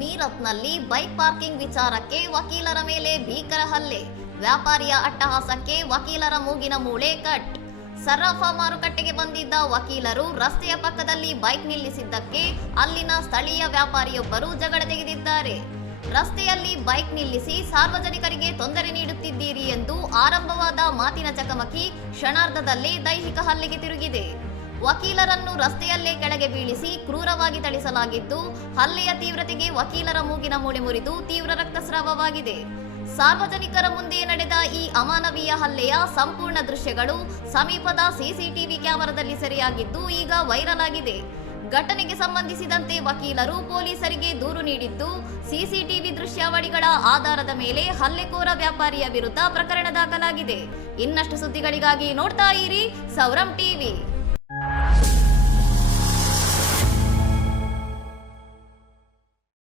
ಮೀರತ್ನಲ್ಲಿ bike parking ವಿಚಾರಕ್ಕೆ ವಕೀಲರ ಮೇಲೆ ಭೀಕರ ಹಲ್ಲೆ. ವ್ಯಾಪಾರಿಯ ಅಟ್ಟಹಾಸಕ್ಕೆ ವಕೀಲರ ಮೂಗಿನ ಮೂಳೆ ಕಟ್. ಸರ್ರಾಫ ಮಾರುಕಟ್ಟೆಗೆ ಬಂದಿದ್ದ ವಕೀಲರು ರಸ್ತೆಯ ಪಕ್ಕದಲ್ಲಿ ಬೈಕ್ ನಿಲ್ಲಿಸಿದ್ದಕ್ಕೆ ಅಲ್ಲಿನ ಸ್ಥಳೀಯ ವ್ಯಾಪಾರಿಯೊಬ್ಬರು ಜಗಳ ತೆಗೆದಿದ್ದಾರೆ. ರಸ್ತೆಯಲ್ಲಿ ಬೈಕ್ ನಿಲ್ಲಿಸಿ ಸಾರ್ವಜನಿಕರಿಗೆ ತೊಂದರೆ ನೀಡುತ್ತಿದ್ದೀರಿ ಎಂದು ಆರಂಭವಾದ ಮಾತಿನ ಚಕಮಕಿ ಕ್ಷಣಾರ್ಧದಲ್ಲೇ ದೈಹಿಕ ಹಲ್ಲೆಗೆ ತಿರುಗಿದೆ. ವಕೀಲರನ್ನು ರಸ್ತೆಯಲ್ಲೇ ಕೆಳಗೆ ಬೀಳಿಸಿ ಕ್ರೂರವಾಗಿ ಥಳಿಸಲಾಗಿದ್ದು, ಹಲ್ಲೆಯ ತೀವ್ರತೆಗೆ ವಕೀಲರ ಮೂಗಿನ ಮೂಳೆ ಮುರಿದು ತೀವ್ರ ರಕ್ತಸ್ರಾವವಾಗಿದೆ. ಸಾರ್ವಜನಿಕರ ಮುಂದೆ ನಡೆದ ಈ ಅಮಾನವೀಯ ಹಲ್ಲೆಯ ಸಂಪೂರ್ಣ ದೃಶ್ಯಗಳು ಸಮೀಪದ ಸಿಸಿಟಿವಿ ಕ್ಯಾಮೆರಾದಲ್ಲಿ ಸೆರೆಯಾಗಿದ್ದು ಈಗ ವೈರಲ್ ಆಗಿದೆ. ಘಟನೆಗೆ ಸಂಬಂಧಿಸಿದಂತೆ ವಕೀಲರು ಪೊಲೀಸರಿಗೆ ದೂರು ನೀಡಿದ್ದು, ಸಿಸಿಟಿವಿ ದೃಶ್ಯಾವಳಿಗಳ ಆಧಾರದ ಮೇಲೆ ಹಲ್ಲೆಕೋರ ವ್ಯಾಪಾರಿಯ ವಿರುದ್ಧ ಪ್ರಕರಣ ದಾಖಲಾಗಿದೆ. ಇನ್ನಷ್ಟು ಸುದ್ದಿಗಳಿಗಾಗಿ ನೋಡ್ತಾ ಇರಿ ಸೌರಂ ಟಿವಿ.